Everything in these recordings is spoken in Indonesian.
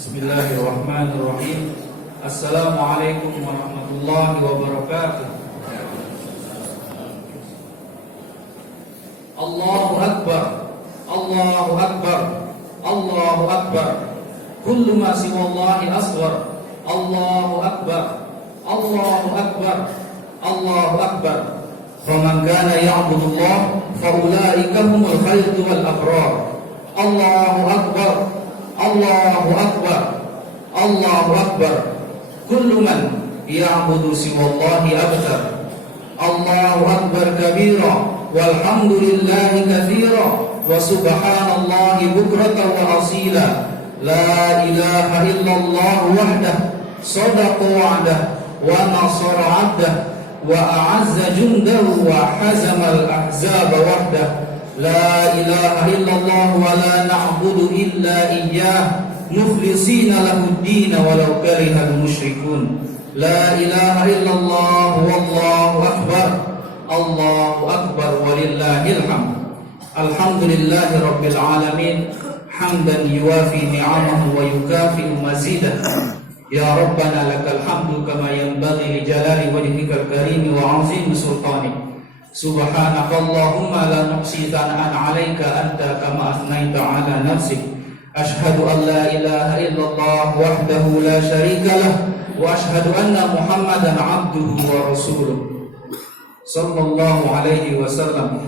Bismillahirrahmanirrahim. Assalamualaikum warahmatullahi wabarakatuh. Allahu Akbar, Allahu Akbar, Allahu Akbar. Kullu ma siwallahi asghar. Allahu Akbar, Allahu Akbar, Allahu Akbar. Faman kana ya'budullah faulaika humul khairatu wal abrar. Allahu Akbar, Allahu Akbar, Allahu Akbar. Kullu man ya'budu siwallahi abtar. Allahu Akbar kabira walhamdulillahi katsira wa subhanallahi bukratan wa asila. La ilaha illallah wahdah sadaqa wa'dah wa nasara 'abdah wa a'azza jundahu wa hazama al-ahzaba wahdah. La ilaha illallah wa la na'budu illa iyyah mukhlisina lahud-din walau karihal musyrikun. La ilaha illallah wallahu akbar. Allahu akbar walillahil hamd. Alhamdulillahi rabbil alamin hamdan yuwafi ni'amahu wa yukafi'u mazidah. Ya Rabbana lakal hamdu kama yanbaghi li jalali wajhikal karim wa 'azimi sultanik. Subhanakallahumma la nuhsi thana'an 'alaika anta kama athnaita 'ala nafsik. Ashhadu an la ilaha illallah wahdahu la syarika lah wa ashhadu anna Muhammadan 'abduhu wa rasuluh. Sallallahu alaihi wasallam.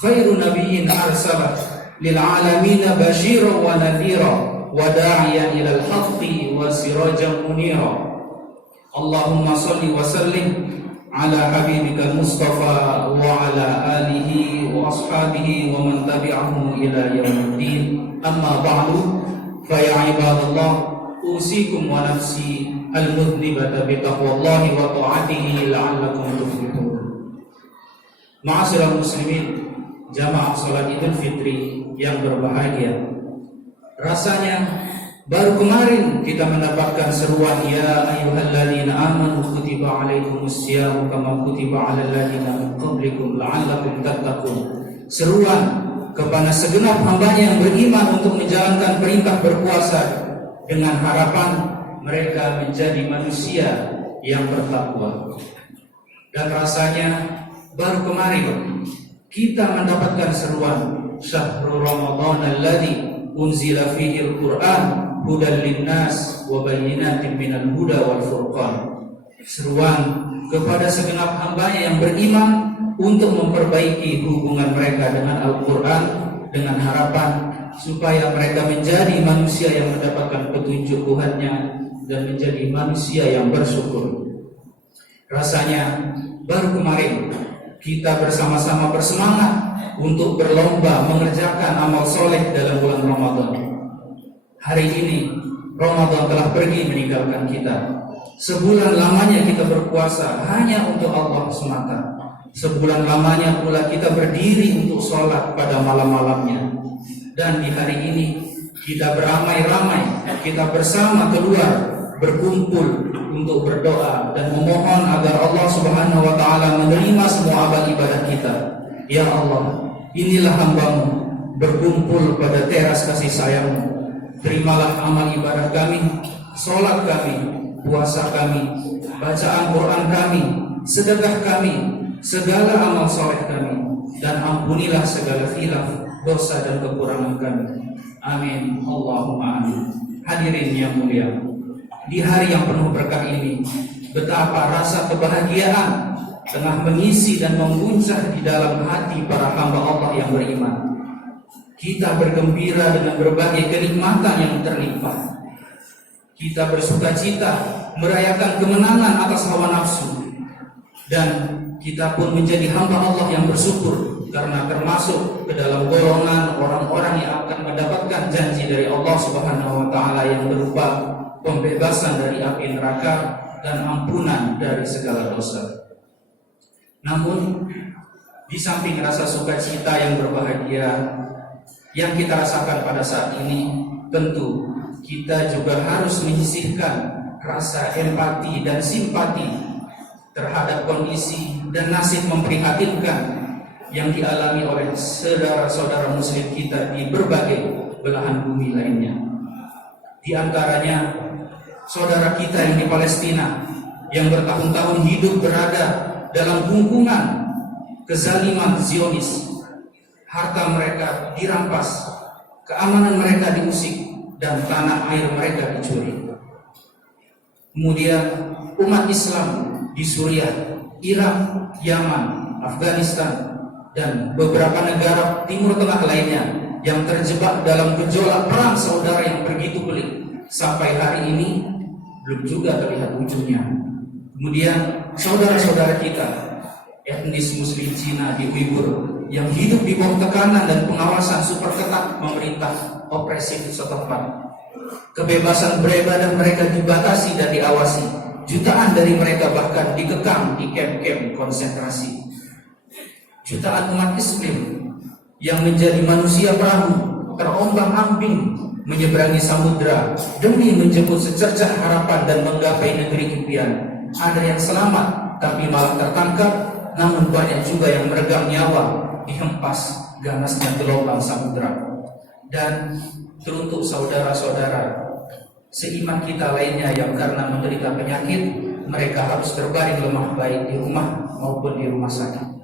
Khairu nabiyyin arsalah lil 'alamin basyiran wa nadhira wa da'iyan ilal haqqi wa sirajan munira. Allahumma shalli wa sallim ala habibika Mustafa wa ala alihi wa ashabihi wa man tabi'ahum ila yaumiddin. Amma ba'du, fa ya ibadallah, usikum wa nafsi al-mudhnibata bi taqwallahi wa ta'atihi la'allakum tuflihun. Ma'asyiral muslimin, jamaah salat Idul Fitri yang berbahagia. Rasanya baru kemarin kita mendapatkan seruan ya ayyuhalladzina amanu kutiba alaikumussyam kama kutiba alal ladzina min qablikum la'allakum tattaqun. Seruan kepada segenap hambanya yang beriman untuk menjalankan perintah berpuasa dengan harapan mereka menjadi manusia yang bertakwa. Dan rasanya baru kemarin kita mendapatkan seruan syahrul ramadan alladzi unzila fihi al-Qur'an hudan linnas wa bayyinatin minal huda wal furqan. Seruan kepada segenap hambanya yang beriman untuk memperbaiki hubungan mereka dengan Al-Qur'an dengan harapan supaya mereka menjadi manusia yang mendapatkan petunjuk Tuhannya dan menjadi manusia yang bersyukur. Rasanya baru kemarin kita bersama-sama bersemangat untuk berlomba mengerjakan amal soleh dalam bulan Ramadan. Hari ini Ramadan telah pergi meninggalkan kita. Sebulan lamanya kita berpuasa hanya untuk Allah semata. Sebulan lamanya pula kita berdiri untuk sholat pada malam-malamnya. Dan di hari ini kita beramai-ramai, kita bersama keluar berkumpul untuk berdoa dan memohon agar Allah Subhanahu wa taala menerima semua amal ibadah kita. Ya Allah, inilah hamba-Mu berkumpul pada teras kasih sayang-Mu. Terimalah amal ibadah kami, sholat kami, puasa kami, bacaan Quran kami, sedekah kami, segala amal soleh kami, dan ampunilah segala khilaf, dosa dan kekurangan kami. Amin. Allahumma amin. Hadirin yang mulia, di hari yang penuh berkah ini, betapa rasa kebahagiaan tengah mengisi dan menguncah di dalam hati para hamba Allah yang beriman. Kita bergembira dengan berbagai kenikmatan yang terlimpah. Kita bersukacita merayakan kemenangan atas hawa nafsu. Dan kita pun menjadi hamba Allah yang bersyukur karena termasuk ke dalam golongan orang-orang yang akan mendapatkan janji dari Allah Subhanahu wa taala yang berupa pembebasan dari api neraka dan ampunan dari segala dosa. Namun di samping rasa sukacita yang berbahagia yang kita rasakan pada saat ini, tentu kita juga harus menyisihkan rasa empati dan simpati terhadap kondisi dan nasib memprihatinkan yang dialami oleh saudara-saudara muslim kita di berbagai belahan bumi lainnya. Di antaranya saudara kita yang di Palestina yang bertahun-tahun hidup berada dalam gungkungan kezaliman Zionis. Harta mereka dirampas, keamanan mereka diusik, dan tanah air mereka dicuri. Kemudian umat Islam di Suriah, Irak, Yaman, Afghanistan, dan beberapa negara Timur Tengah lainnya yang terjebak dalam gejolak perang saudara yang begitu pelik. Sampai hari ini belum juga terlihat ujungnya. Kemudian saudara-saudara kita etnis Muslim Cina di Uighur yang hidup di bawah tekanan dan pengawasan super ketat pemerintah opresif setempat. Kebebasan beribadah mereka dibatasi dan diawasi. Jutaan dari mereka bahkan dikekang di kamp-kamp konsentrasi. Jutaan umat Islam yang menjadi manusia perahu terombang-ambing menyeberangi samudra demi menjemput secercah harapan dan menggapai negeri impian. Ada yang selamat tapi malah tertangkap, namun banyak juga yang meregang nyawa dihempas ganasnya gelombang samudra. Dan teruntuk saudara-saudara seiman kita lainnya yang karena menderita penyakit, mereka harus terbaring lemah baik di rumah maupun di rumah sakit.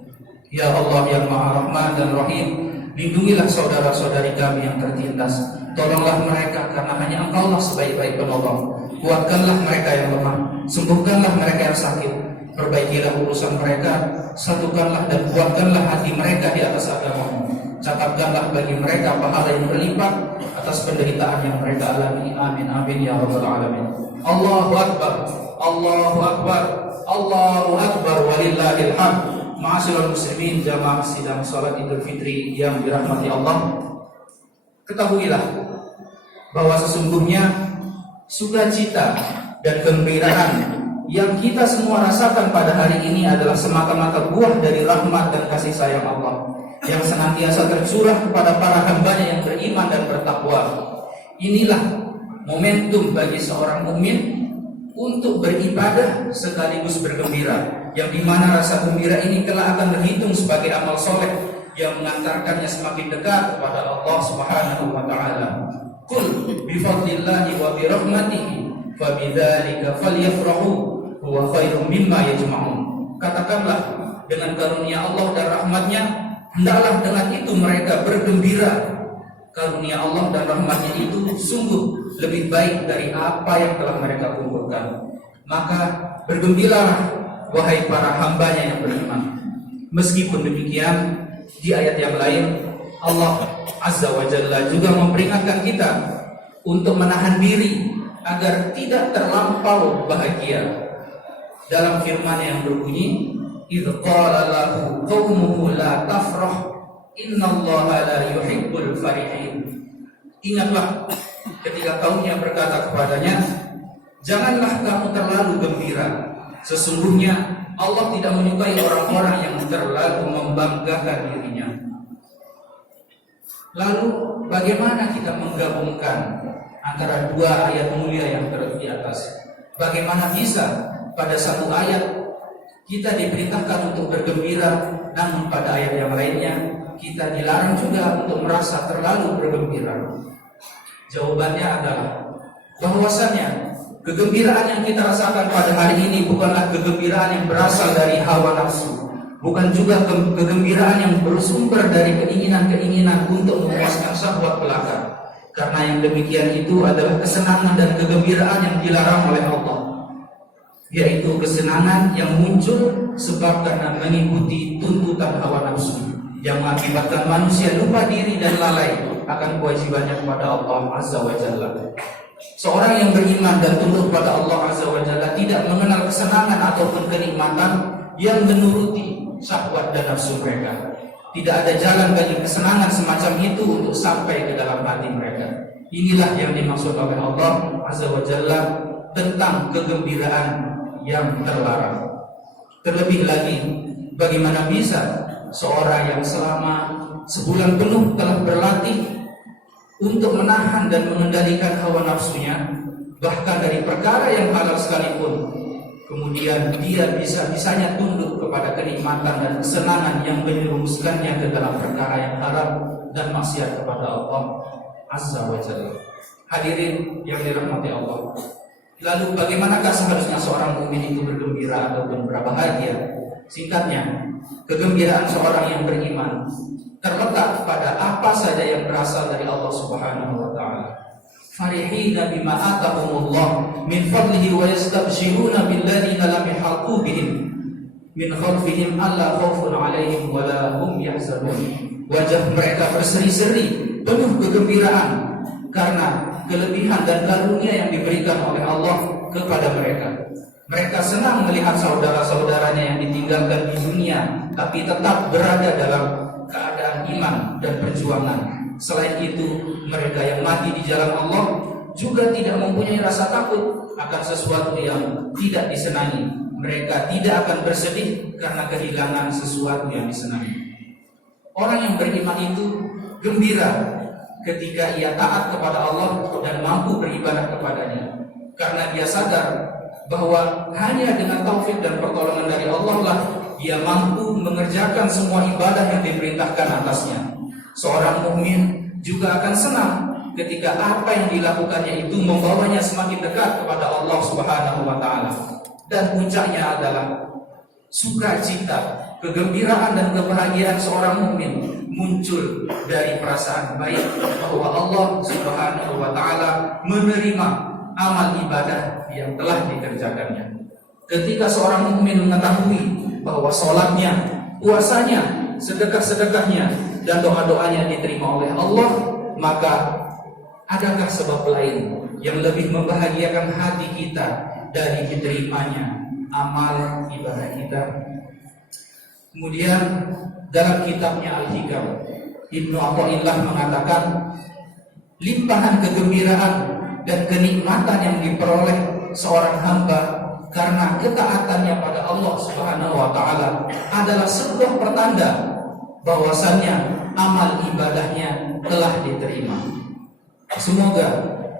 Ya Allah yang Maha Rahman dan Rahim, lindungilah saudara-saudari kami yang tertindas. Tolonglah mereka karena hanya Engkau lah sebaik-baik penolong. Kuatkanlah mereka yang lemah, sembuhkanlah mereka yang sakit, perbaikilah urusan mereka, satukanlah dan kuatkanlah hati mereka di atas agama-Mu. Catatkanlah bagi mereka pahala yang berlimpah atas penderitaan yang mereka alami. Amin amin ya rabbal alamin. Allahu akbar, Allahu akbar, Allahu akbar, walillahil hamd. Ma'asyiral muslimin, jamaah sidang salat Idul Fitri yang dirahmati Allah, ketahuilah bahwa sesungguhnya sukacita dan kegembiraan yang kita semua rasakan pada hari ini adalah semata-mata buah dari rahmat dan kasih sayang Allah yang senantiasa tercurah kepada para hambanya yang beriman dan bertakwa. Inilah momentum bagi seorang mukmin untuk beribadah sekaligus bergembira, yang dimana rasa gembira ini kelak akan berhitung sebagai amal soleh yang mengantarkannya semakin dekat kepada Allah Subhanahu wa taala. Qul bi fadlillahi wa bi rahmatihi fa bidzalika falyafrahu huwa khairum mimma yajma'un. Katakanlah, dengan karunia Allah dan rahmatnya hendaklah dengan itu mereka bergembira. Karunia Allah dan rahmatnya itu sungguh lebih baik dari apa yang telah mereka kumpulkan. Maka bergembiralah wahai para hambanya yang beriman. Meskipun demikian, di ayat yang lain Allah Azza wa Jalla juga memperingatkan kita untuk menahan diri agar tidak terlampau bahagia. Dalam firman yang berbunyi, "Idz qala lahu qaumuhu la tafrah innallaha la yuhibbul farihin." Ingatlah ketika kaumnya berkata kepadanya, "Janganlah kamu terlalu gembira. Sesungguhnya Allah tidak menyukai orang-orang yang terlalu membanggakan dirinya." Lalu bagaimana kita menggabungkan antara dua ayat mulia yang di atas? Bagaimana bisa pada satu ayat kita diperintahkan untuk bergembira, namun pada ayat yang lainnya kita dilarang juga untuk merasa terlalu bergembira? Jawabannya adalah bahwasanya kegembiraan yang kita rasakan pada hari ini bukanlah kegembiraan yang berasal dari hawa nafsu, bukan juga kegembiraan yang bersumber dari keinginan-keinginan untuk memuaskan syahwat belaka. Karena yang demikian itu adalah kesenangan dan kegembiraan yang dilarang oleh Allah, yaitu kesenangan yang muncul sebab karena mengikuti tuntutan hawa nafsu yang mengakibatkan manusia lupa diri dan lalai akan kewajibannya kepada Allah Azza wa Jalla. Seorang yang beriman dan tunduk kepada Allah Azza wa Jalla tidak mengenal kesenangan ataupun kenikmatan yang menuruti syahwat dan nafsu mereka. Tidak ada jalan bagi kesenangan semacam itu untuk sampai ke dalam hati mereka. Inilah yang dimaksud oleh Allah Azza wa Jalla tentang kegembiraan yang terlarang. Terlebih lagi, bagaimana bisa seorang yang selama sebulan penuh telah berlatih untuk menahan dan mengendalikan hawa nafsunya, bahkan dari perkara yang halal sekalipun, kemudian dia bisa-bisanya tunduk kepada kenikmatan dan kesenangan yang menyerumuskannya ke dalam perkara yang haram dan maksiat kepada Allah Azza wa Jalla. Hadirin yang dirahmati Allah. Lalu bagaimanakah seharusnya seorang mukmin itu bergembira ataupun berbahagia? Singkatnya, kegembiraan seorang yang beriman terletak pada apa saja yang berasal dari Allah Subhanahu wa taala. Farihina bima atahumullah min fadlihi wa yastabshiruna billadzina lam yahqu bihim min khalfihim alla khaufun 'alaihim wa la hum yahzanun. Wajah mereka berseri-seri penuh kegembiraan karena kelebihan dan karunia yang diberikan oleh Allah kepada mereka. Mereka senang melihat saudara-saudaranya yang ditinggalkan di dunia tapi tetap berada dalam keadaan iman dan perjuangan. Selain itu, mereka yang mati di jalan Allah juga tidak mempunyai rasa takut akan sesuatu yang tidak disenangi. Mereka tidak akan bersedih karena kehilangan sesuatu yang disenangi. Orang yang beriman itu gembira ketika ia taat kepada Allah dan mampu beribadah kepadanya, karena dia sadar bahwa hanya dengan taufik dan pertolongan dari Allah lah dia mampu mengerjakan semua ibadah yang diperintahkan atasnya. Seorang mukmin juga akan senang ketika apa yang dilakukannya itu membawanya semakin dekat kepada Allah Subhanahu wa taala. Dan puncaknya adalah sukacita, kegembiraan dan kebahagiaan seorang mukmin muncul dari perasaan baik bahwa Allah Subhanahu wa taala menerima amal ibadah yang telah dikerjakannya. Ketika seorang mukmin mengetahui bahwa sholatnya, puasanya, sedekah-sedekahnya dan doa-doanya diterima oleh Allah, maka adakah sebab lain yang lebih membahagiakan hati kita dari diterimanya amal ibadah kita? Kemudian dalam kitabnya Al-Hikam, Ibnu Athaillah mengatakan, limpahan kegembiraan dan kenikmatan yang diperoleh seorang hamba karena ketaatannya pada Allah Subhanahu wa taala adalah sebuah pertanda bahwasannya amal ibadahnya telah diterima. Semoga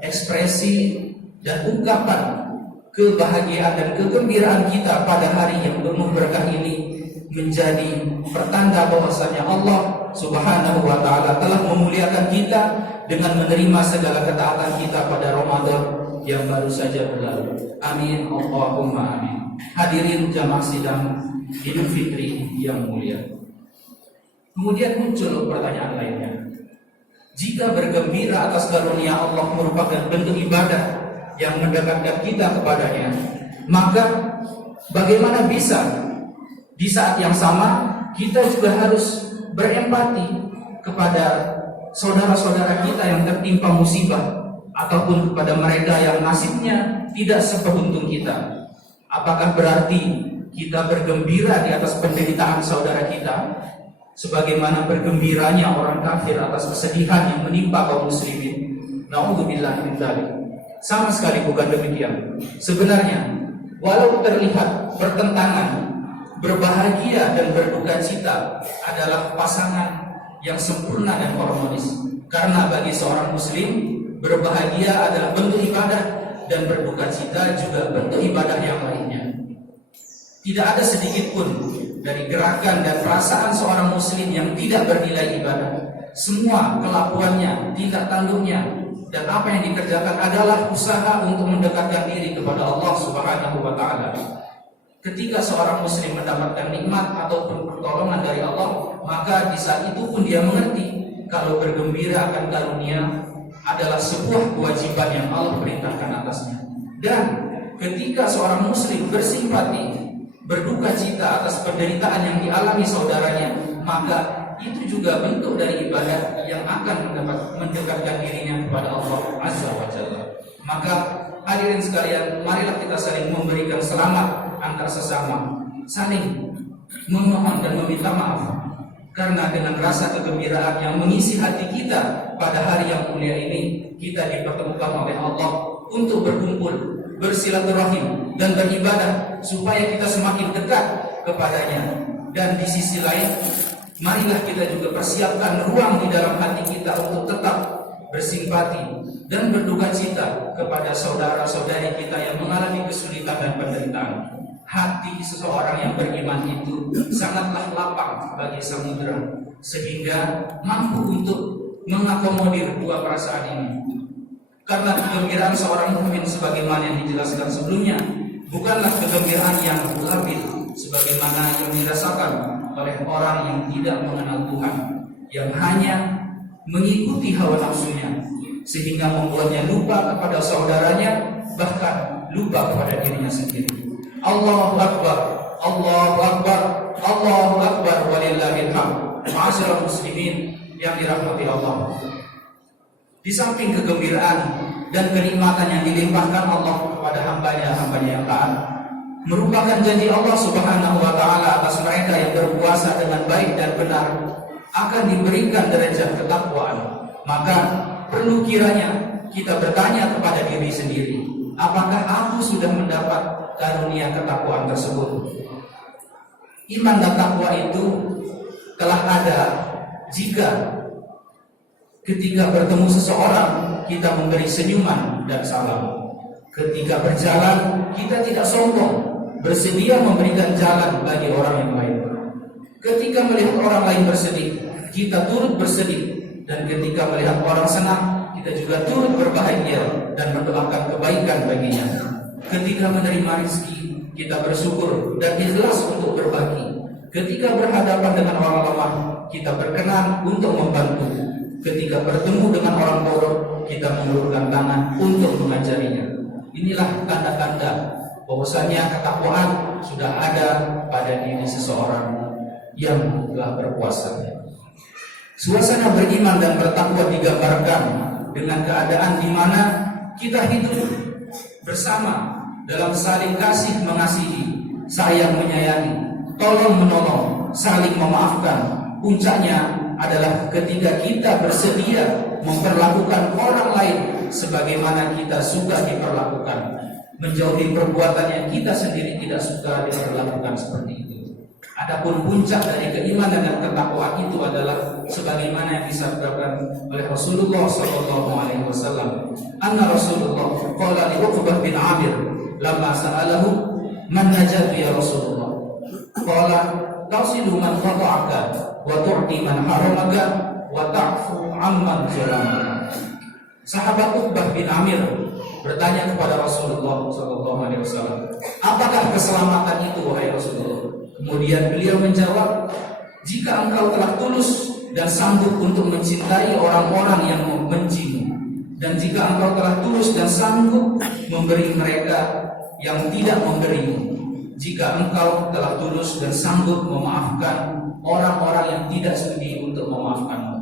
ekspresi dan ungkapan kebahagiaan dan kegembiraan kita pada hari yang penuh berkah ini menjadi pertanda bahwasanya Allah Subhanahu wa taala telah memuliakan kita dengan menerima segala ketaatan kita pada Ramadan yang baru saja berlalu. Amin Allahumma amin. Hadirin jamaah sidang Idul Fitri yang mulia. Kemudian muncul pertanyaan lainnya. Jika bergembira atas karunia Allah merupakan bentuk ibadah yang mendekatkan kita kepadanya, maka bagaimana bisa di saat yang sama kita juga harus berempati kepada saudara-saudara kita yang tertimpa musibah ataupun kepada mereka yang nasibnya tidak seberuntung kita? Apakah berarti kita bergembira di atas penderitaan saudara kita sebagaimana bergembiranya orang kafir atas kesedihan yang menimpa kaum muslimin? Na'udzubillah min dzalik. Sama sekali bukan demikian. Sebenarnya walau terlihat bertentangan, berbahagia dan berduka cita adalah pasangan yang sempurna dan harmonis. Karena bagi seorang muslim, berbahagia adalah bentuk ibadah dan berduka cita juga bentuk ibadah yang lainnya. Tidak ada sedikit pun dari gerakan dan perasaan seorang muslim yang tidak bernilai ibadah. Semua kelakuannya, tindak tanduknya, dan apa yang dikerjakan adalah usaha untuk mendekatkan diri kepada Allah Subhanahu wa taala. Ketika seorang muslim mendapatkan nikmat ataupun pertolongan dari Allah, maka di saat itu pun dia mengerti kalau bergembira akan karunia adalah sebuah kewajiban yang Allah perintahkan atasnya. Dan ketika seorang muslim bersimpati, berduka cita atas penderitaan yang dialami saudaranya, maka itu juga bentuk dari ibadah yang akan mendekatkan dirinya kepada Allah Azza wa Jalla. Maka hadirin sekalian, marilah kita saling memberikan selamat antar sesama, saling memohon dan meminta maaf, karena dengan rasa kegembiraan yang mengisi hati kita pada hari yang mulia ini, kita dipertemukan oleh Allah untuk berkumpul, bersilaturahim dan beribadah supaya kita semakin dekat kepadanya. Dan di sisi lain, marilah kita juga persiapkan ruang di dalam hati kita untuk tetap bersimpati dan berduka cita kepada saudara-saudari kita yang mengalami kesulitan dan penderitaan. Hati seseorang yang beriman itu sangatlah lapang bagi samudera, sehingga mampu untuk mengakomodir dua perasaan ini. Karena kegembiraan seorang mukmin sebagaimana yang dijelaskan sebelumnya bukanlah kegembiraan yang labil sebagaimana yang dirasakan oleh orang yang tidak mengenal Tuhan, yang hanya mengikuti hawa nafsunya sehingga membuatnya lupa kepada saudaranya, bahkan lupa kepada dirinya sendiri. Allahu Akbar, Allahu Akbar, Allahu Akbar, walillahil hamd. Ma'asyiral muslimin yang dirahmati Allah, di samping kegembiraan dan kenikmatan yang dilimpahkan Allah kepada hambanya yang taat, merupakan janji Allah Subhanahu wa Ta'ala atas mereka yang berpuasa dengan baik dan benar akan diberikan derajat ketakwaan. Maka perlu kiranya kita bertanya kepada diri sendiri, apakah aku sudah mendapat karunia ketakwaan tersebut? Iman dan takwa itu telah ada jika ketika bertemu seseorang kita memberi senyuman dan salam. Ketika berjalan kita tidak sombong, bersedia memberikan jalan bagi orang yang lain. Ketika melihat orang lain bersedih, kita turut bersedih. Dan ketika melihat orang senang, kita juga turut berbahagia dan mendoakan kebaikan baginya. Ketika menerima rezeki, kita bersyukur dan ikhlas untuk berbagi. Ketika berhadapan dengan orang lemah, kita berkenan untuk membantu. Ketika bertemu dengan orang bodoh, kita mengulurkan tangan untuk mengajarinya. Inilah tanda-tanda bahwasanya ketakwaan sudah ada pada diri seseorang yang telah berpuasa. Suasana beriman dan bertakwa digambarkan dengan keadaan di mana kita hidup bersama dalam saling kasih mengasihi, sayang menyayangi, tolong menolong, saling memaafkan. Puncaknya adalah ketika kita bersedia memperlakukan orang lain sebagaimana kita suka diperlakukan, menjauhi perbuatan yang kita sendiri tidak suka diperlakukan seperti itu. Adapun puncak dari keimanan dan ketakwaan itu adalah sebagaimana yang disabdakan oleh Rasulullah sallallahu alaihi wasallam. Anna Rasulullah qala li Uqbah bin Amir lamma sa'alahu man najatu ya Rasulullah. Qala tasilu man qata'aka wa tu'ti man haramaka wa ta'fu amman zalamaka. Sahabat Uqbah bin Amir bertanya kepada Rasulullah sallallahu alaihi wasallam, apakah keselamatan itu wahai Rasulullah? Kemudian beliau menjawab, jika engkau telah tulus dan sanggup untuk mencintai orang-orang yang membencimu, dan jika engkau telah tulus dan sanggup memberi mereka yang tidak memberimu, jika engkau telah tulus dan sanggup memaafkan orang-orang yang tidak sudi untuk memaafkanmu.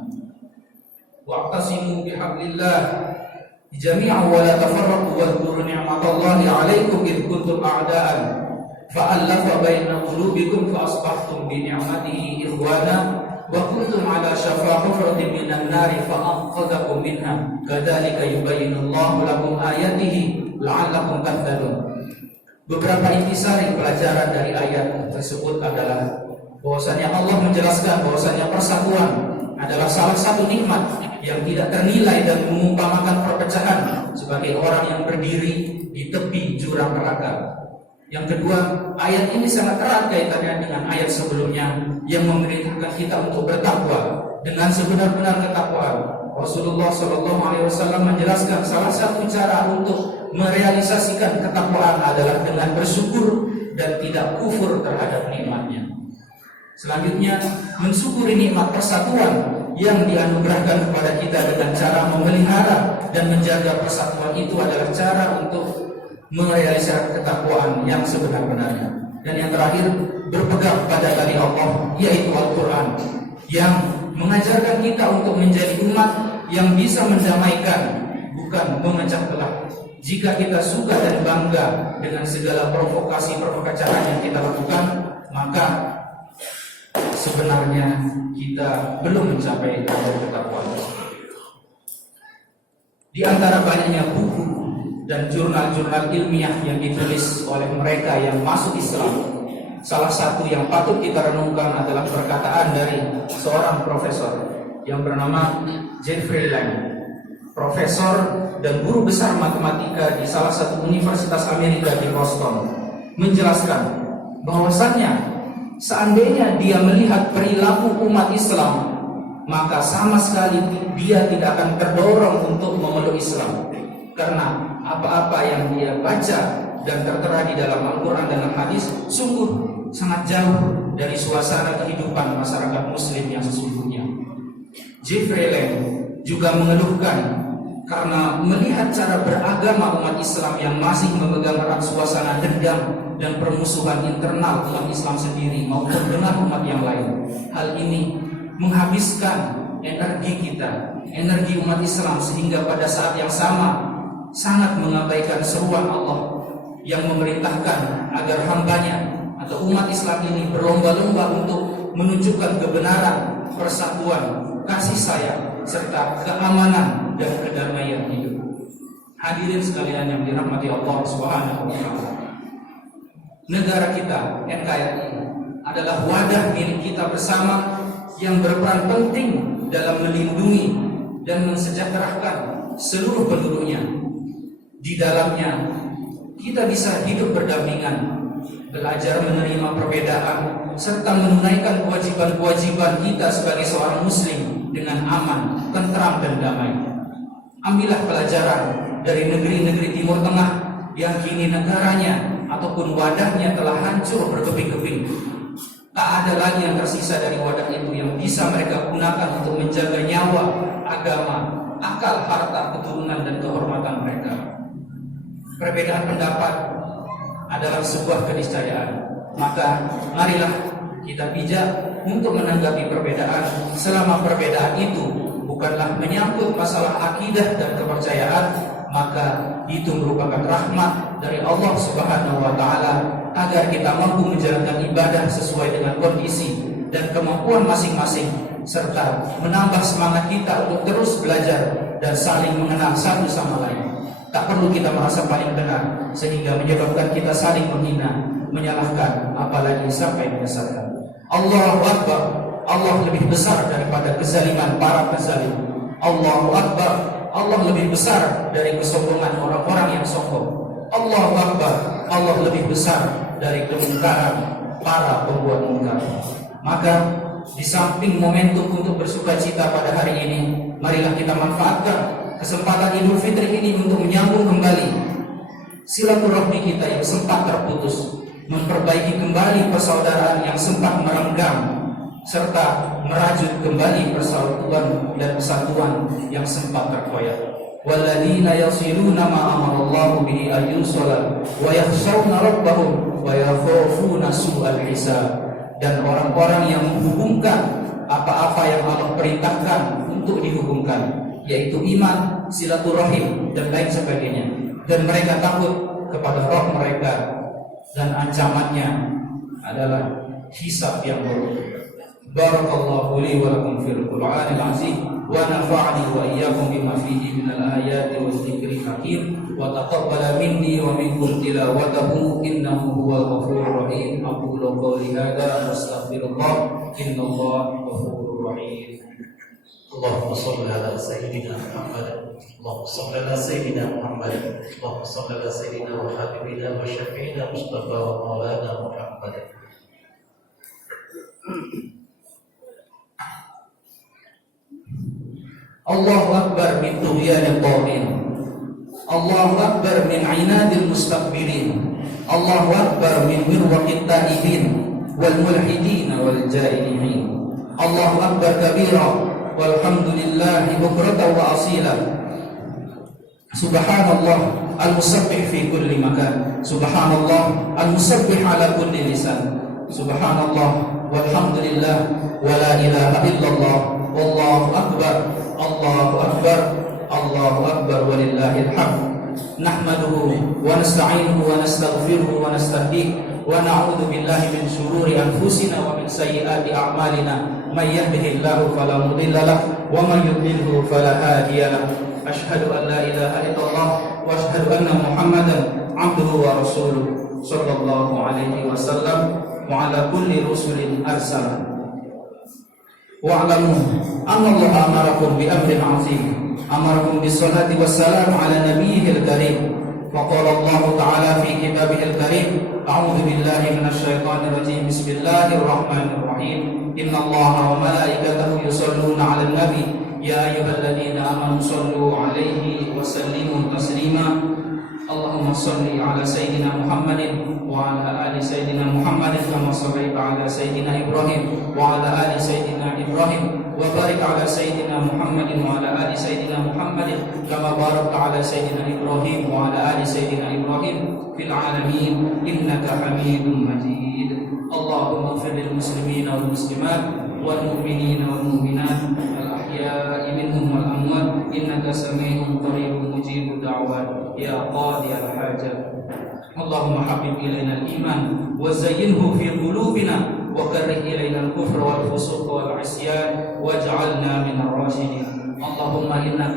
Wa'tasimu bihablillah jami'an wa la tafarraqu wadhkuru ni'matallahi 'alaikum id kuntum a'da'an fa'alafa baina qulubikum fa asbahtum bi ni'matihi ikhwana wa kuntum 'ala shafa hufratin minan nari fa anqadhakum minha kadzalika yubayyinullahu lakum ayatihi la'allakum tahtadun. Beberapa intisari pelajaran dari ayat tersebut adalah bahwasanya Allah menjelaskan bahwasanya persatuan adalah salah satu nikmat yang tidak ternilai dan mengumpamakan perpecahan sebagai orang yang berdiri di tepi jurang neraka. Yang kedua, ayat ini sangat erat kaitannya dengan ayat sebelumnya yang memerintahkan kita untuk bertakwa dengan sebenar-benar ketakwaan. Rasulullah SAW menjelaskan salah satu cara untuk merealisasikan ketakwaan adalah dengan bersyukur dan tidak kufur terhadap nikmatnya. Selanjutnya, mensyukuri nikmat persatuan yang dianugerahkan kepada kita dengan cara memelihara dan menjaga persatuan itu adalah cara untuk merealisasikan ketakwaan yang sebenar-benarnya. Dan yang terakhir, berpegang pada tali Allah, yaitu Al-Quran, yang mengajarkan kita untuk menjadi umat yang bisa mendamaikan, bukan memecah belah. Jika kita suka dan bangga dengan segala provokasi perpecahan yang kita lakukan, maka sebenarnya kita belum mencapai kadar ketakwaan. Di antara banyaknya buku dan jurnal-jurnal ilmiah yang ditulis oleh mereka yang masuk Islam, salah satu yang patut kita renungkan adalah perkataan dari seorang profesor yang bernama Jeffrey Lang, profesor dan guru besar matematika di salah satu universitas Amerika di Boston, menjelaskan bahwasannya seandainya dia melihat perilaku umat Islam, maka sama sekali dia tidak akan terdorong untuk memeluk Islam. karena apa-apa yang dia baca dan tertera di dalam Al-Quran dan Al-Hadis sungguh sangat jauh dari suasana kehidupan masyarakat muslim yang sesungguhnya. Jeffrey Lamb juga mengeluhkan karena melihat cara beragama umat Islam yang masih memegang erat suasana dendam dan permusuhan internal umat Islam sendiri maupun dengan umat yang lain. Hal ini menghabiskan energi kita, energi umat Islam, sehingga pada saat yang sama sangat mengabaikan seruan Allah yang memerintahkan agar hambanya atau umat Islam ini berlomba-lomba untuk menunjukkan kebenaran, persatuan, kasih sayang, serta keamanan dan kedamaian hidup. Hadirin sekalian yang dirahmati Allah Subhanahu wa taala. Negara kita, NKRI, adalah wadah milik kita bersama yang berperan penting dalam melindungi dan mensejahterakan seluruh penduduknya. Di dalamnya kita bisa hidup berdampingan, belajar menerima perbedaan, serta menunaikan kewajiban-kewajiban kita sebagai seorang muslim dengan aman, tentram, dan damai. Ambillah pelajaran dari negeri-negeri Timur Tengah yang kini negaranya ataupun wadahnya telah hancur berkeping-keping. Tak ada lagi yang tersisa dari wadah itu yang bisa mereka gunakan untuk menjaga nyawa, agama, akal, harta, keturunan, dan kehormatan mereka. Perbedaan pendapat adalah sebuah keniscayaan. Maka marilah kita bijak untuk menanggapi perbedaan selama perbedaan itu bukanlah menyangkut masalah akidah dan kepercayaan, maka itu merupakan rahmat dari Allah Subhanahu wa taala agar kita mampu menjalankan ibadah sesuai dengan kondisi dan kemampuan masing-masing, serta menambah semangat kita untuk terus belajar dan saling mengenal satu sama lain. Tak perlu kita merasa paling benar sehingga menyebabkan kita saling menghina, menyalahkan, apalagi sampai menyesatkan. Allahu Akbar, Allah lebih besar daripada kezaliman para pezalim. Allahu Akbar, Allah lebih besar dari kesombongan orang-orang yang sombong. Allahu Akbar, Allah lebih besar dari kemungkaran para pembuat mungkar. Maka di samping momentum untuk bersukacita pada hari ini, marilah kita manfaatkan kesempatan Idul Fitri ini untuk menyambung kembali silaturahmi kita yang sempat terputus, memperbaiki kembali persaudaraan yang sempat merenggang, serta merajut kembali persatuan dan kesatuan yang sempat terkoyak. Walladzina yasiluna ma amarallahu bihi ayyusala wa yakhshawna rabbahum wa yakhafuna su'al hisab. Dan orang-orang yang menghubungkan apa-apa yang Allah perintahkan untuk dihubungkan, yaitu iman, silaturahim, dan lain sebagainya. Dan mereka takut kepada roh mereka, dan ancamannya adalah hisab yang buruk. Barakallahu li wa lakum fil Qur'anil azim wa nafa'ani wa iyyakum bima fihi minal ayati wa dzikril hakim wa taqabbala minni wa minkum tilawatahu innahu huwal ghafurur rahim. Aqulu qawli hadza astaghfirullah innallaha ghafurur rahim. اللهم صل على سيدنا محمد اللهم صل على سيدنا محمد اللهم صل على سيدنا وحبيبنا وشفيعنا مصطفى ومولانا محمد. Allahu Akbar min tughyanil qawmin, Allahu Akbar min inadil mustakbirin, Allahu Akbar min wirwaqit taibin wal mulhidin wal jahilin. Allahu Akbar kabira walhamdulillahi bukratan wa asila. Subhanallah al-musabbih fi kulli makan, Subhanallah al-musabbih ala kulli lisan, Subhanallah walhamdulillah wa la ilaha illallah wallahu akbar, Allahu akbar, Allahu akbar walillahil hamd. Nahmaduhu wa nasta'inuhu wa nastaghfiruhu wa nastahdihi wa na'udzu billahi min shururi anfusina wa min sayyiati a'malina. May yahdihillahu fala mudilla lahu wa may yudlilhu fala hadiya lahu. Asyhadu an la ilaha illallah wa asyhadu anna Muhammadan abduhu wa rasuluh sallallahu alaihi wasallam wa ala kulli rusulin arsalah. Wa'lamu anna Allah amarakum bi amrin 'azim, amarakum bis salati wassalam ala nabiyyil karim. Faqala Allah ta'ala fi kitabihil karim, a'udzu billahi minasy syaithanir rajim. Bismillahirrahmanirrahim. Innallaha wa malaikatahu yusholluna 'alan nabi يا أيها الذين آمنوا صلوا عليه وسلموا تسليما اللهم صل على سيدنا محمد وعلى آل سيدنا محمد كما صليت على سيدنا إبراهيم وعلى آل سيدنا إبراهيم وبارك على سيدنا محمد وعلى آل سيدنا محمد كما باركت على سيدنا إبراهيم وعلى آل سيدنا إبراهيم في العالمين إنك حميد مجيد اللهم اغفر للمسلمين والمسلمات والمؤمنين والمؤمنات الأحياء منهم والأموات إنك سميع قريب مجيب الدعوات يا قاضي الحاجات اللهم حبب إلينا الإيمان وزينه في قلوبنا وكره إلينا الكفر والفسوق والعصيان واجعلنا من الراشدين اللهم إنك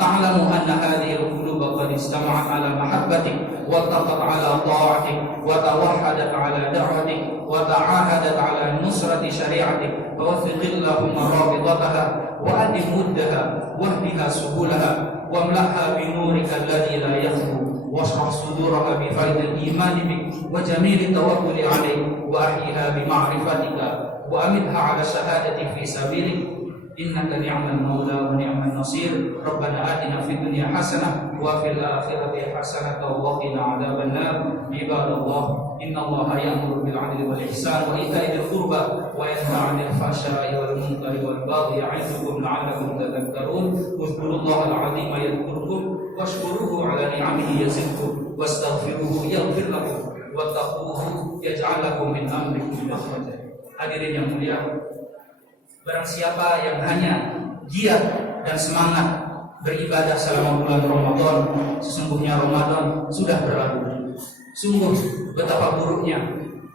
تعلم أن هذه القلوب قد اجتمعت على محبتك واتقت على طاعتك وتوحدت على دعوتك وتعاهدت على نصرة شريعتك فوثق اللهم رابطتها وأدم ودها واهدها سبلها واملأها بنورك الذي لا يخلو واشرح صدورها بفيض الإيمان بك وجميل التوكل عليك وأحيها بمعرفتك وأمتها على الشهادة في سبيلك إنك نعم المولى ونعم النصير ربنا آتنا في الدنيا حسنة وفي الآخرة حسنة وقنا عذاب النار عباد الله إن الله يأمر بالعدل والإحسان وإيتاء ذي القربى وينهى عن الفحشاء والمنكر والبغي يعظكم لعلكم تذكرون اذكروا الله العظيم يذكركم واشكروه على نعمه يزدكم واستغفروه يغفر لكم واتقوه يجعل لكم من أمركم مخرجا. Hadirin yang mulia, barang siapa yang hanya giat dan semangat beribadah selama bulan Ramadan, sesungguhnya Ramadan sudah berlalu. Sungguh betapa buruknya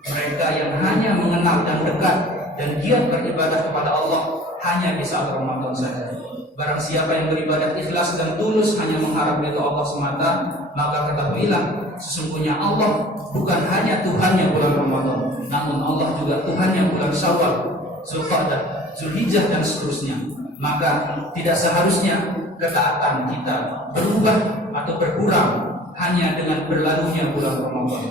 mereka yang hanya mengenal dan dekat dan giat beribadah kepada Allah hanya di saat Ramadan saja. Barang siapa yang beribadah ikhlas dan tulus hanya mengharap ridha Allah semata, maka ketahuilah sesungguhnya Allah bukan hanya Tuhannya bulan Ramadan, namun Allah juga Tuhannya bulan Syawal, Zulqa'dah, Zulhijjah dan seterusnya. Maka tidak seharusnya ketaatan kita berubah atau berkurang hanya dengan berlalunya bulan Ramadan.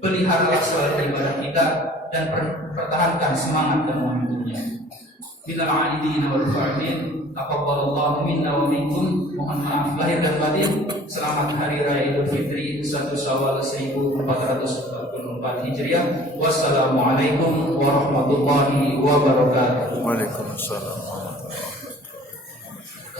Peliharalah selera ibadah kita dan pertahankan semangat dan momentumnya. Bila al-aidin wal fa'idin, taqabbalallahu minna wa minkum. Mohon maaf lahir dan batin. Selamat Hari Raya Idul Fitri 1 Syawal 1444 Hijriah. Wassalamualaikum warahmatullahi wabarakatuh. Waalaikumsalam.